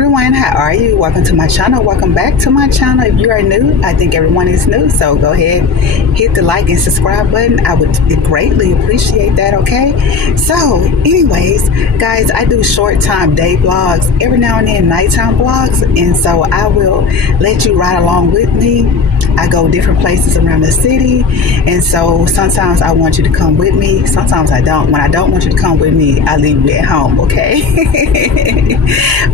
everyone, how are you? Welcome to my channel. Welcome back to my channel. If you are new, I think everyone is new, so go ahead, hit the like and subscribe button. I would greatly appreciate that, okay? So anyways, guys, I do short time day vlogs, every now and then nighttime vlogs, and so I will let you ride along with me. I go different places around the city, and so sometimes I want you to come with me, sometimes I don't. When I don't want you to come with me, I leave you at home, okay?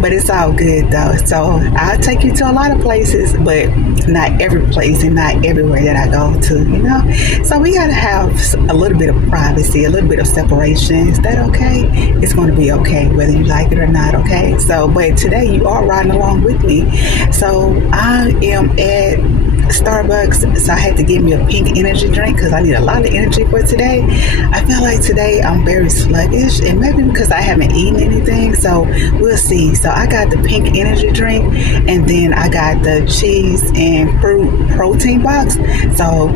But it's all good though. So I'll take you to a lot of places, but not every place and not everywhere that I go to, you know? So we gotta have a little bit of privacy, a little bit of separation. Is that okay? It's gonna be okay, whether you like it or not, okay? So, but today you are riding along with me. So I am at Starbucks, so I had to give me a pink energy drink because I need a lot of energy for today. I feel like today I'm very sluggish, and maybe because I haven't eaten anything, so we'll see. So I got the pink energy drink, and then I got the cheese and fruit protein box. So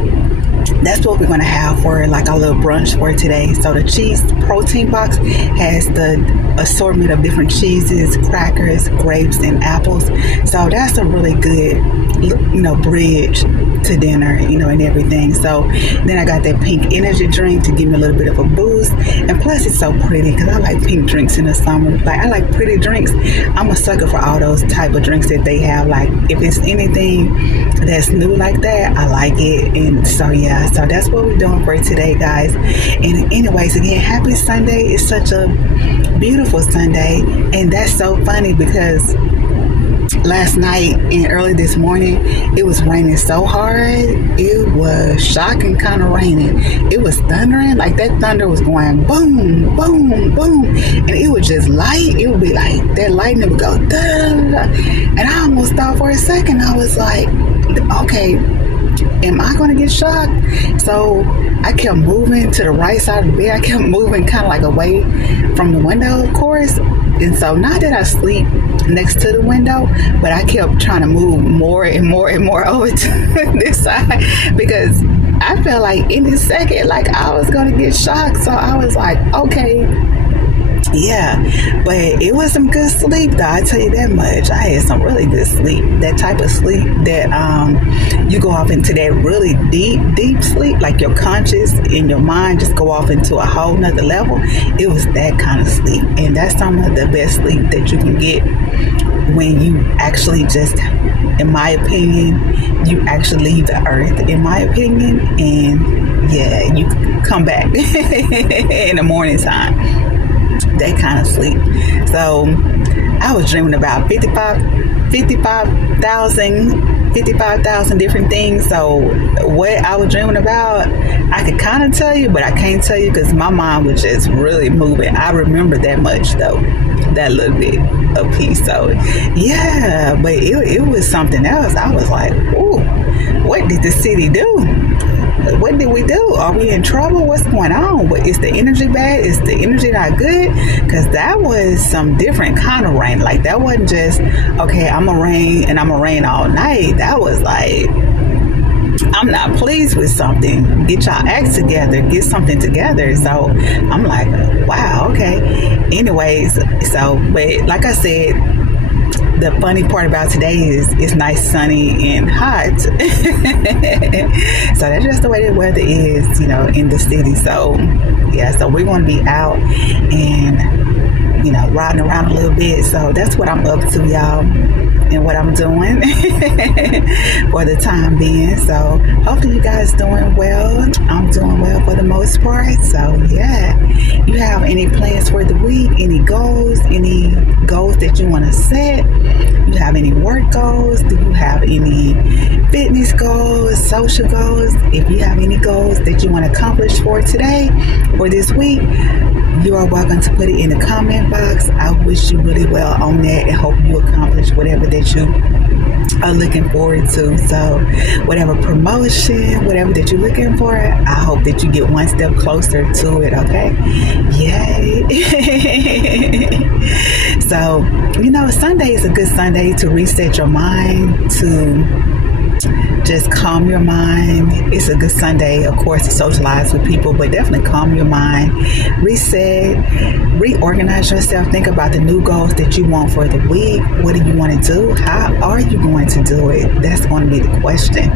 that's what we're going to have for like our little brunch for today. So the cheese protein box has the assortment of different cheeses, crackers, grapes, and apples. So that's a really good, you know, bridge to dinner, you know, and everything. So then I got that pink energy drink to give me a little bit of a boost, and plus it's so pretty because I like pink drinks in the summer. Like, I like pretty drinks. I'm a sucker for all those type of drinks that they have. Like, if it's anything that's new like that, I like it. And so yeah, so that's what we're doing for today, guys. And anyways, again, happy Sunday. It's such a beautiful Sunday, and that's so funny because last night and early this morning it was raining so hard. It was shocking kind of raining. It was thundering, like that thunder was going boom, boom, boom, and it was just light. It would be like that lightning would go da, and I almost thought for a second, I was like, okay, am I going to get shocked? So I kept moving to the right side of the bed. I kept moving kind of like away from the window, of course. And so not that I sleep next to the window, but I kept trying to move more and more and more over to this side because I felt like any second, like I was going to get shocked. So I was like, okay, yeah, but it was some good sleep though, I tell you that much. I had some really good sleep, that type of sleep that you go off into that really deep sleep, like your conscious and your mind just go off into a whole nother level. It was that kind of sleep, and that's some of the best sleep that you can get when you actually just, in my opinion, you actually leave the earth, in my opinion, and yeah, you come back in the morning time. That kind of sleep. So I was dreaming about 55,000 different things. So what I was dreaming about, I could kind of tell you, but I can't tell you because my mind was just really moving. I remember that much though, that little bit of piece. So yeah, but it was something else. I was like, ooh, what did the city do? What did we do? Are we in trouble? What's going on? Is the energy bad? Is the energy not good? Because that was some different kind of rain. Like, that wasn't just, okay, I'm going to rain and I'm going to rain all night. That was like, I'm not pleased with something. Get y'all acts together. Get something together. So I'm like, wow, okay. Anyways, so, but like I said, the funny part about today is it's nice, sunny, and hot. So that's just the way the weather is, you know, in the city. So yeah, so we're going to be out and, you know, riding around a little bit. So that's what I'm up to, y'all, and what I'm doing for the time being. So hopefully you guys doing well. I'm doing well for the most part. So yeah, you have any plans for the week, any goals that you want to set? You have any work goals? Do you have any fitness goals, social goals? If you have any goals that you want to accomplish for today or this week, you are welcome to put it in the comment box. I wish you really well on that and hope you accomplish whatever that you are looking forward to. So whatever promotion, whatever that you're looking for, I hope that you get one step closer to it, okay? Yay. So, you know, Sunday is a good Sunday to reset your mind, to Just calm your mind. It's a good Sunday, of course, to socialize with people, but definitely calm your mind, reset, reorganize yourself. Think about the new goals that you want for the week. What do you want to do? How are you going to do it? That's going to be the question.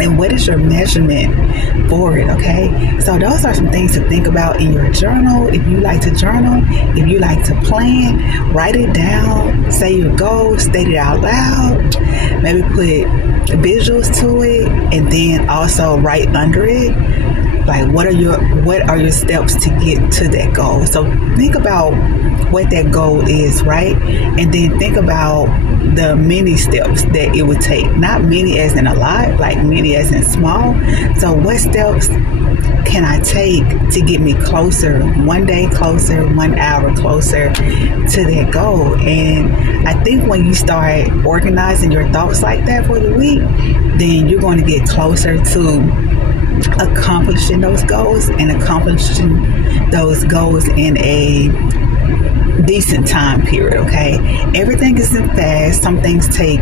And what is your measurement for it? Okay, so those are some things to think about in your journal. If you like to journal, if you like to plan, write it down, say your goals, state it out loud, maybe put visuals to it, and then also write under it, like what are your steps to get to that goal. So think about what that goal is, right? And then think about the many steps that it would take. Not many as in a lot, like many as in small. So what steps can I take to get me closer, one day closer, 1 hour closer to that goal? And I think when you start organizing your thoughts like that for the week, then you're going to get closer to accomplishing those goals and accomplishing those goals in a decent time period. Okay, everything isn't fast. Some things take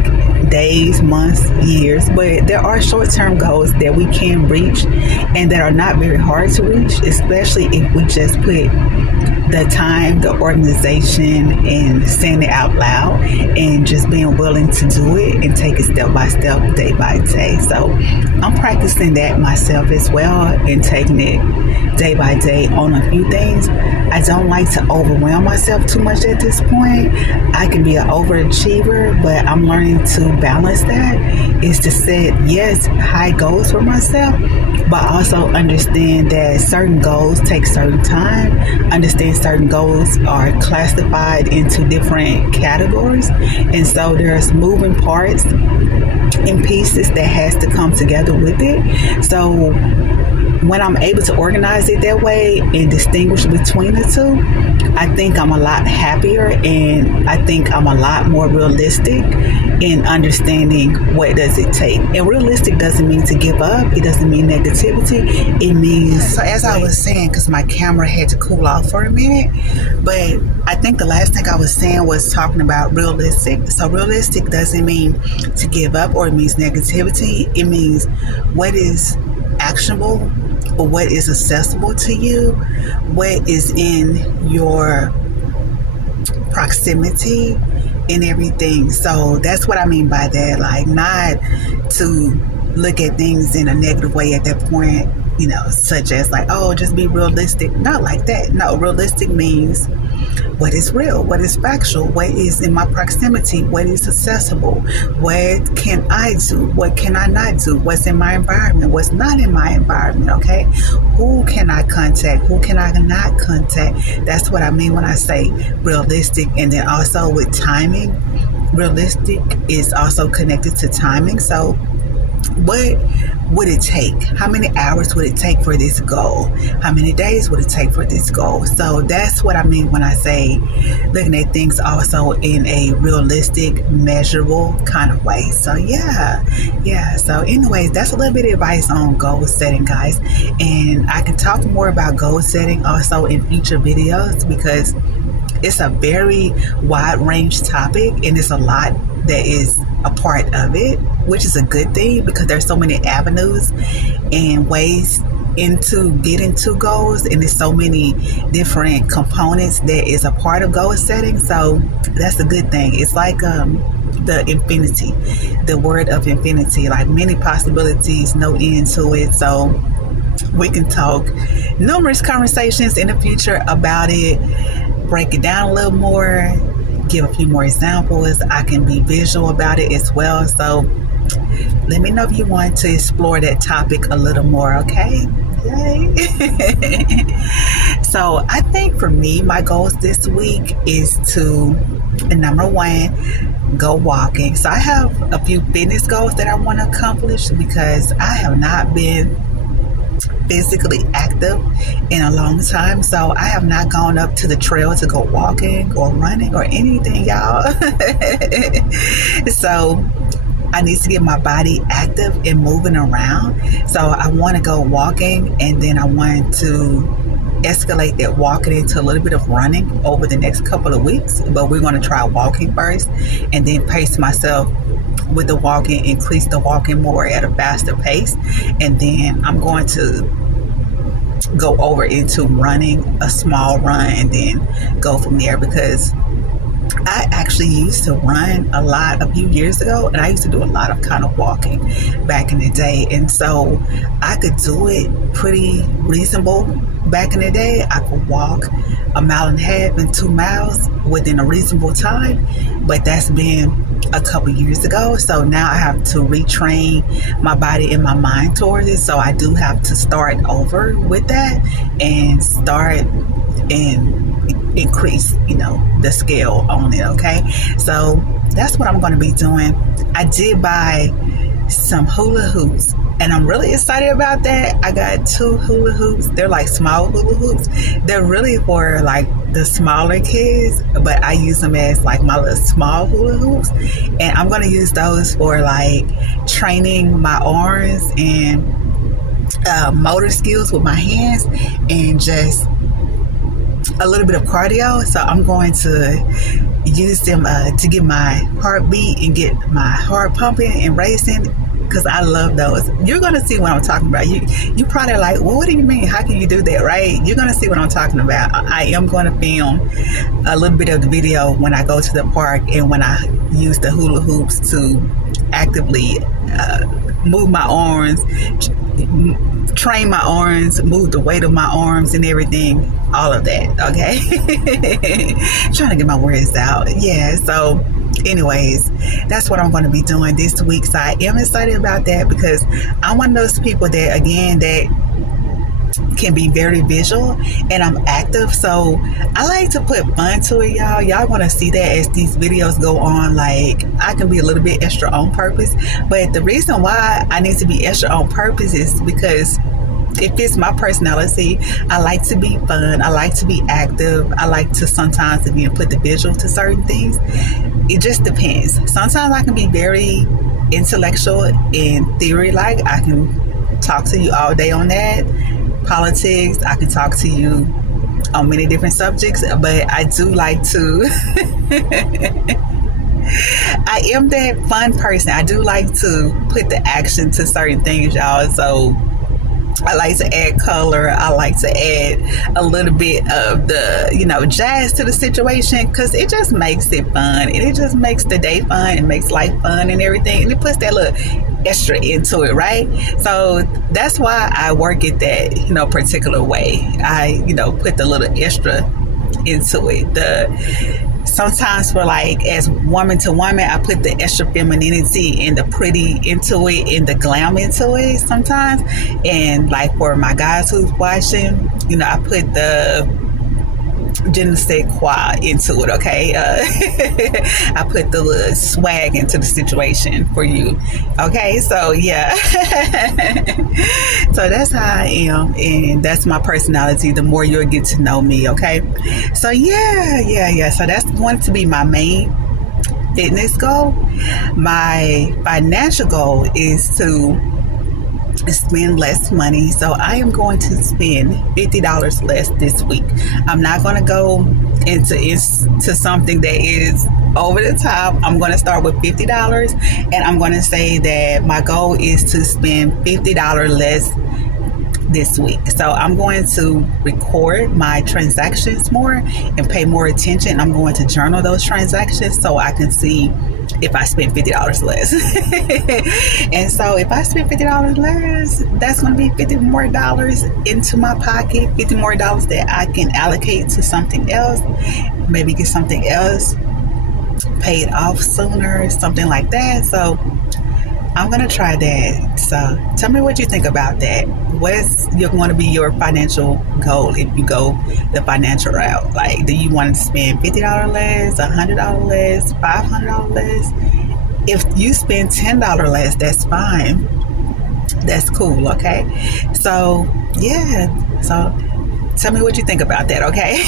days, months, years, but there are short-term goals that we can reach and that are not very hard to reach, especially if we just put the time, the organization, and saying it out loud, and just being willing to do it and take it step by step, day by day. So I'm practicing that myself as well and taking it day by day on a few things. I don't like to overwhelm myself too much at this point. I can be an overachiever, but I'm learning to balance that, is to set, yes, high goals for myself, but also understand that certain goals take certain time. Understand certain goals are classified into different categories, and so there's moving parts and pieces that has to come together with it. So when I'm able to organize it that way and distinguish between the two, I think I'm a lot happier, and I think I'm a lot more realistic in understanding what does it take. And realistic doesn't mean to give up. It doesn't mean negativity. It means, so as I was saying, because my camera had to cool off for a minute, but I think the last thing I was saying was talking about realistic. So realistic doesn't mean to give up, or it means negativity. It means what is actionable, or what is accessible to you, what is in your proximity and everything. So that's what I mean by that. Like, not to look at things in a negative way at that point, such as like, oh, just be realistic. Not like that. No, realistic means what is real, what is factual, what is in my proximity, what is accessible, what can I do, what can I not do, what's in my environment, what's not in my environment, okay? Who can I contact, who can I not contact? That's what I mean when I say realistic. And then also with timing, realistic is also connected to timing. So what would it take? How many hours would it take for this goal? How many days would it take for this goal? So that's what I mean when I say looking at things also in a realistic, measurable kind of way. So yeah. So anyways, that's a little bit of advice on goal setting, guys. And I can talk more about goal setting also in future videos, because it's a very wide range topic, and it's a lot that is a part of it, which is a good thing, because there's so many avenues and ways into getting to goals, and there's so many different components that is a part of goal setting. So that's a good thing. It's like the infinity, the word of infinity, like many possibilities, no end to it. So we can talk numerous conversations in the future about it, break it down a little more, give a few more examples. I can be visual about it as well. So let me know if you want to explore that topic a little more, okay? Yay. So I think for me, my goals this week is to, number one, go walking. So I have a few fitness goals that I want to accomplish, because I have not been physically active in a long time. So I have not gone up to the trail to go walking or running or anything, y'all. So I need to get my body active and moving around. So I want to go walking, and then I want to escalate that walking into a little bit of running over the next couple of weeks. But we're going to try walking first, and then pace myself with the walking, increase the walking more at a faster pace. And then I'm going to go over into running, a small run, and then go from there, because I actually used to run a lot a few years ago, and I used to do a lot of kind of walking back in the day. And so I could do it pretty reasonable back in the day. I could walk 1.5 miles and 2 miles within a reasonable time, but that's been a couple years ago. So now I have to retrain my body and my mind towards it. So I do have to start over with that and start and increase, the scale on it. Okay, so that's what I'm going to be doing. I did buy some hula hoops, and I'm really excited about that. I got 2 hula hoops. They're like small hula hoops. They're really for like the smaller kids, but I use them as like my little small hula hoops, and I'm going to use those for like training my arms and motor skills with my hands, and just a little bit of cardio. So I'm going to use them to get my heartbeat and get my heart pumping and racing, because I love those. You're going to see what I'm talking about. You probably like, well, what do you mean? How can you do that, right? You're going to see what I'm talking about. I am going to film a little bit of the video when I go to the park and when I use the hula hoops to actively move my arms, train my arms, move the weight of my arms and everything, all of that. Okay. Trying to get my words out. Yeah. So anyways, that's what I'm going to be doing this week. So I am excited about that, because I'm one of those people that, again, that can be very visual, and I'm active, so I like to put fun to it, y'all want to see that as these videos go on. Like, I can be a little bit extra on purpose, but the reason why I need to be extra on purpose is because it fits my personality. I like to be fun, I like to be active, I like to sometimes again put the visual to certain things. It just depends. Sometimes I can be very intellectual and theory, like I can talk to you all day on that. Politics, I can talk to you on many different subjects, but I do like to I am that fun person. I do like to put the action to certain things, y'all. So I like to add color. I like to add a little bit of the, jazz to the situation, because it just makes it fun, and it just makes the day fun. It makes life fun and everything, and it puts that little extra into it, right? So that's why I work it that, particular way. I, put the little extra into it. Sometimes for like, as woman to woman, I put the extra femininity and the pretty into it and the glam into it sometimes. And like for my guys who's watching, I put the je ne sais quoi into it, okay? I put the little swag into the situation for you, okay? So yeah. So that's how I am, and that's my personality. The more you'll get to know me, okay? So yeah. So that's going to be my main fitness goal. My financial goal is to spend less money. So I am going to spend $50 less this week. I'm not going to go into something that is over the top. I'm going to start with $50, and I'm going to say that my goal is to spend $50 less this week. So I'm going to record my transactions more and pay more attention. I'm going to journal those transactions so I can see if I spend $50 less. And so if I spend $50 less, that's going to be $50 more into my pocket, $50 more that I can allocate to something else, maybe get something else paid off sooner, something like that. So I'm going to try that. So tell me what you think about that. What's going to be your financial goal if you go the financial route? Like, do you want to spend $50 less, $100 less, $500 less? If you spend $10 less, that's fine. That's cool, okay? So, yeah. So tell me what you think about that, okay?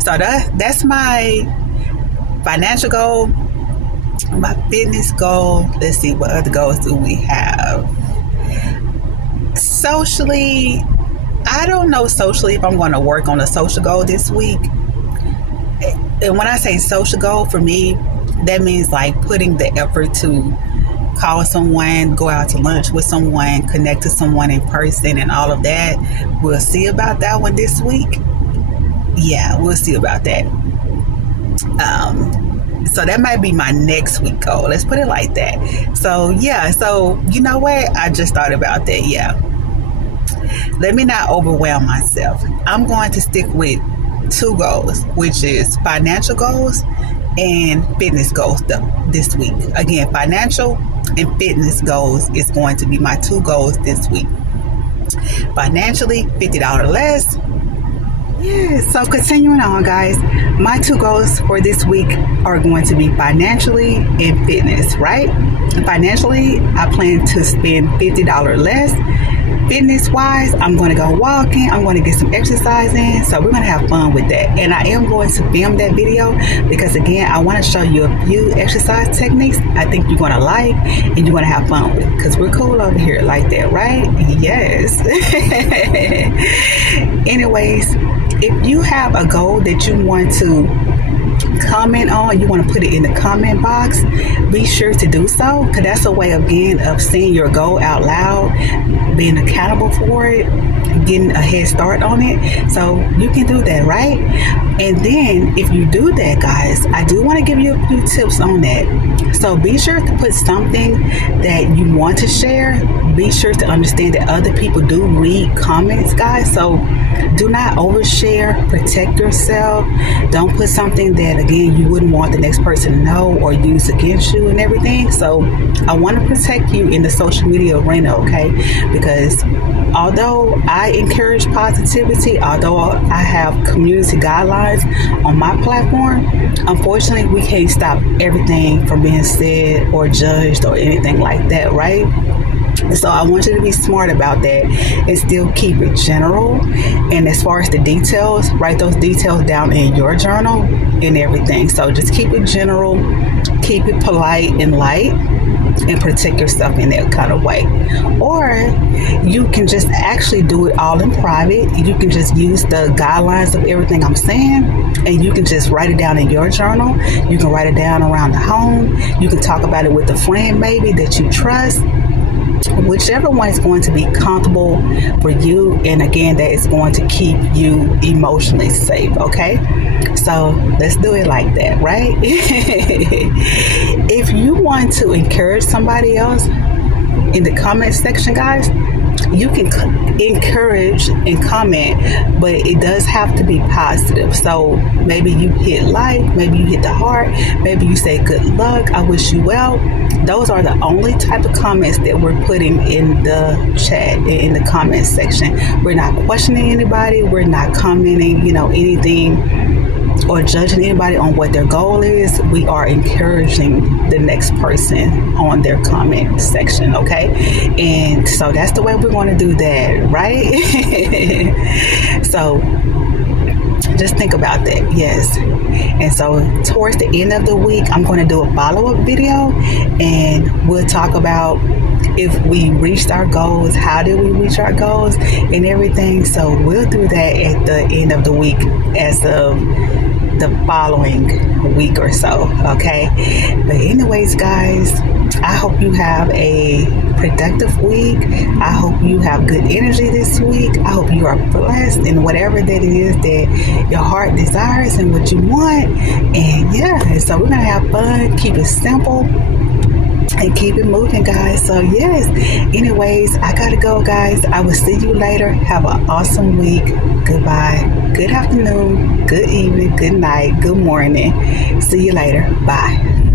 So that's my financial goal. My fitness goal. Let's see, what other goals do we have? Socially, I don't know socially if I'm going to work on a social goal this week. And when I say social goal, for me, That means like putting the effort to call someone, go out to lunch with someone, connect to someone in person, and all of that. We'll see about that one this week. Yeah, we'll see about that. So that might be my next week goal. Let's put it like that. So yeah, so you know what? I just thought about that. Yeah. Let me not overwhelm myself. I'm going to stick with 2 goals, which is financial goals and fitness goals this week. Again, financial and fitness goals is going to be my 2 goals this week. Financially, $50 less. Yeah, so continuing on, guys, my 2 goals for this week are going to be financially and fitness, right? Financially, I plan to spend $50 less. Fitness wise, I'm going to go walking. I'm going to get some exercise in. So we're going to have fun with that. And I am going to film that video because, again, I want to show you a few exercise techniques I think you're going to like and you're going to have fun with, because we're cool over here like that, right? Yes. Anyways, if you have a goal that you want to comment on, you want to put it in the comment box, be sure to do so, because that's a way again of seeing your goal out loud, being accountable for it, getting a head start on it. So you can do that, right? And then if you do that, guys, I do want to give you a few tips on that. So be sure to put something that you want to share. Be sure to understand that other people do read comments, guys. So do not overshare. Protect yourself. Don't put something that, again, you wouldn't want the next person to know or use against you and everything. So I want to protect you in the social media arena, okay? Because although I encourage positivity, although I have community guidelines on my platform, unfortunately, we can't stop everything from being said or judged or anything like that, right? So I want you to be smart about that and still keep it general. And as far as the details, write those details down in your journal and everything. So just keep it general, keep it polite and light, and protect yourself in that kind of way. Or you can just actually do it all in private. You can just use the guidelines of everything I'm saying, and you can just write it down in your journal. You can write it down around the home. You can talk about it with a friend maybe that you trust. Whichever one is going to be comfortable for you, and again, that is going to keep you emotionally safe, okay? So let's do it like that, right? If you want to encourage somebody else in the comment section, guys, you can encourage and comment, but it does have to be positive. So maybe you hit like, maybe you hit the heart, maybe you say good luck, I wish you well. Those are the only type of comments that we're putting in the chat, in the comment section. We're not questioning anybody. We're not commenting, anything or judging anybody on what their goal is. We are encouraging the next person on their comment section, okay? And so that's the way we're going to do that, right? So just think about that, yes. And so towards the end of the week, I'm going to do a follow-up video, and we'll talk about if we reached our goals, how did we reach our goals, and everything. So we'll do that at the end of the week as of the following week or so, okay? But anyways, guys, I hope you have a productive week. I hope you have good energy this week. I hope you are blessed in whatever that it is that your heart desires and what you want. And yeah, so we're gonna have fun, keep it simple, and keep it moving, guys. So yes, anyways, I gotta go, guys. I will see you later. Have an awesome week. Goodbye, good afternoon, good evening, good night, good morning. See you later. Bye.